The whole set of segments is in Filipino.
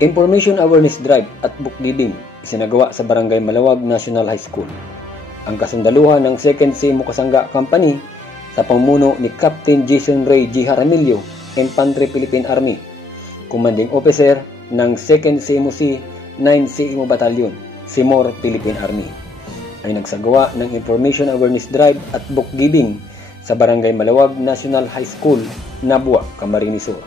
Information Awareness Drive at Book Giving isinagawa sa Barangay Malawag National High School. Ang kasundaluhan ng 2nd CMO Kasangga Company sa pamumuno ni Captain Jason Ray G. Jaramillo, Infantry Philippine Army, Commanding Officer ng 2nd CMOC 9 CMO Battalion, Simor Philippine Army, ay nagsagawa ng Information Awareness Drive at Book Giving sa Barangay Malawag National High School, Nabua, Camarines Sur.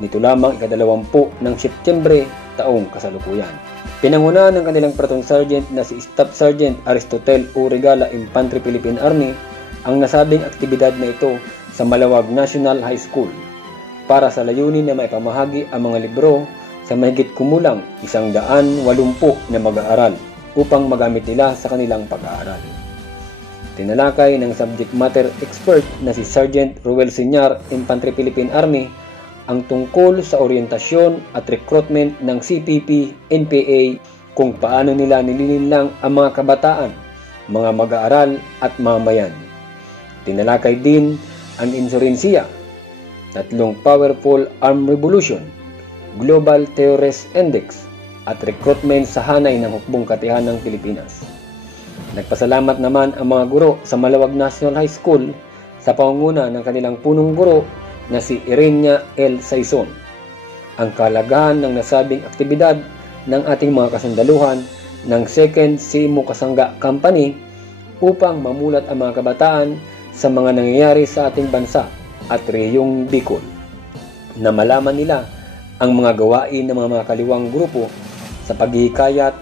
Nito lamang ika-20 ng Setyembre taong kasalukuyan. Pinanguna ng kanilang Platoon Sergeant na si Staff Sergeant Aristotel O. Regala, Infantry Philippine Army, ang nasabing aktibidad na ito sa Malawag National High School para sa layunin na maipamahagi ang mga libro sa mahigit kumulang 180 na mag-aaral upang magamit nila sa kanilang pag-aaral. Tinalakay ng subject matter expert na si Sergeant Ruel Senyar, Infantry Philippine Army, ang tungkol sa orientasyon at recruitment ng CPP, NPA, kung paano nila nililinlang ang mga kabataan, mga mag-aaral at mamayan. Tinalakay din ang insurensiya, 3 Powerful Armed Revolution, Global Terrorist Index, at recruitment sa hanay ng hukbong katihan ng Pilipinas. Nagpasalamat naman ang mga guro sa Malawag National High School sa pangunguna ng kanilang punong guro na si Irenia L. Saison. Ang kalagahan ng nasabing aktibidad ng ating mga kasundaluhan ng 2nd CMO Kasangga Company upang mamulat ang mga kabataan sa mga nangyayari sa ating bansa at rehiyong Bicol, na malaman nila ang mga gawain ng mga kaliwang grupo sa paghihikayat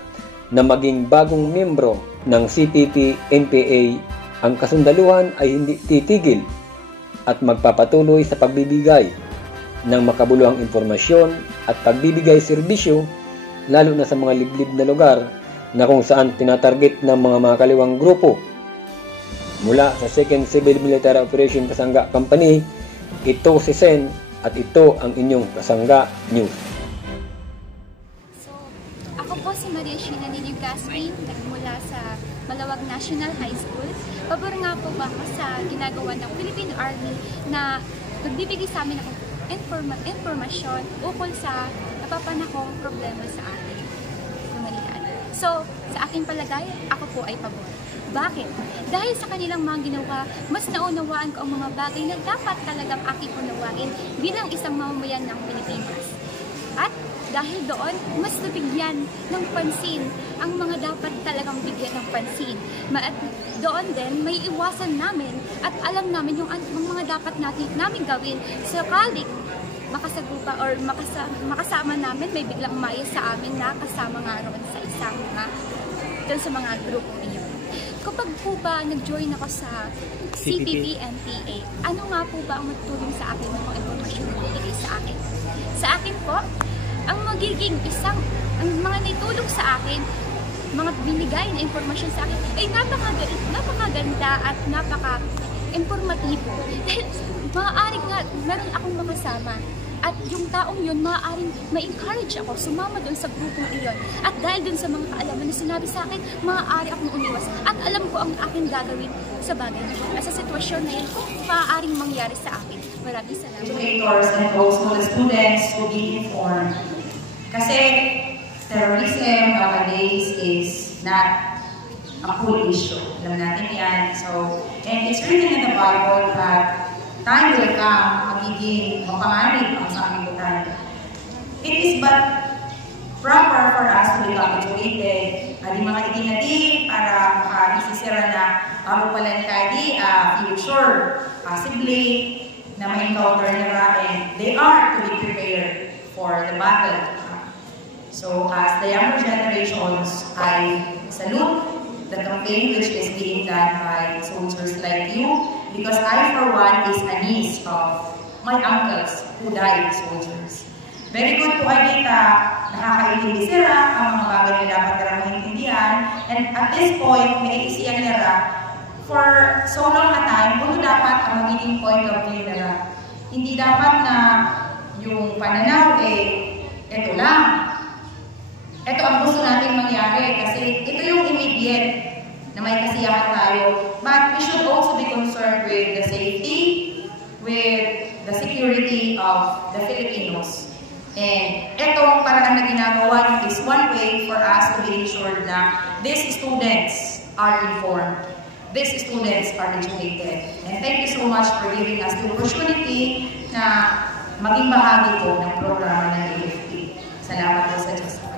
na maging bagong miyembro ng CPP, NPA. Ang kasundaluhan ay hindi titigil at magpapatuloy sa pagbibigay ng makabuluhang informasyon at pagbibigay serbisyo, lalo na sa mga liblib na lugar na kung saan tinatarget ng mga kaliwang grupo. Mula sa 2nd Civil Military Operation Kasangga Company, ito si Sen at ito ang inyong Kasangga News. So, ako po si Maria Sheena Ninyong Gasmin, nagmula sa Malawag National High School. Pabor nga po ba ako sa ginagawa ng Philippine Army na nagbibigay sa amin ng informasyon ukol sa napapanahong problema sa ating komunidad. So, sa aking palagay, ako po ay pabor. Bakit? Dahil sa kanilang mga ginawa, mas naunawaan ko ang mga bagay na dapat talagang aking unawain bilang isang mamamayan ng Pilipinas. At dahil doon, mas nabigyan ng pansin ang mga dapat talagang bigyan ng pansin. At doon din, may iwasan namin at alam namin yung mga dapat namin gawin sakaling makasagupa or makasama namin, may biglang maya sa amin na kasama nga roon sa isang doon sa mga grupo iyon. Kapag po ba nag-join ako sa CPP NPA, ano nga po ba ang magtulong sa akin ng mga informasyon na bigay sa akin? Sa akin po, ang magiging ang mga naitulong sa akin, mga binigay na informasyon sa akin, ay napakaganda at napaka-informatibo. Dahil maaaring nga, meron akong makasama. At yung taong yun, maaaring ma-encourage ako, sumama doon sa grupong iyon. At dahil doon sa mga kaalaman na sinabi sa akin, maaari akong umiwas. At alam ko ang aking gagawin sa bagay na yun. Sa sitwasyon na yun, kung maaaring mangyari sa akin. Maraming salamat. Educators and also the students to be informed. Kasi terrorism nowadays is not a cool issue. Alam natin yan. So, and it's written in the Bible that time will come, magiging mapanganib ang sa aming buhay. It is but proper for us to become educated. Adi mga itinadi para makalisisira na amo pala ni Kadi future, possibly, na ma-encounter nila, and they are to be prepared for the battle. So, as the younger generations, I salute the campaign which is being done by soldiers like you, because I, for one, is a niece of my uncles who died soldiers. Very good po ay kita, nakakaintindi sila ang mga bagay na dapat nila maintindihan, and at this point, may isiyan nila, for so long a time, kung dapat ang magiging point of view nila. Hindi dapat na yung pananaw, eto lang. Ito ang gusto natin mangyari kasi ito yung immediate na may kasiyahan tayo. But we should also be concerned with the safety, with the security of the Filipinos. And itong paraan na ginagawa niyo is one way for us to be ensured na these students are informed. These students are educated. And thank you so much for giving us the opportunity na maging bahagi po ng programa ng AFP. Salamat po sa Diyos.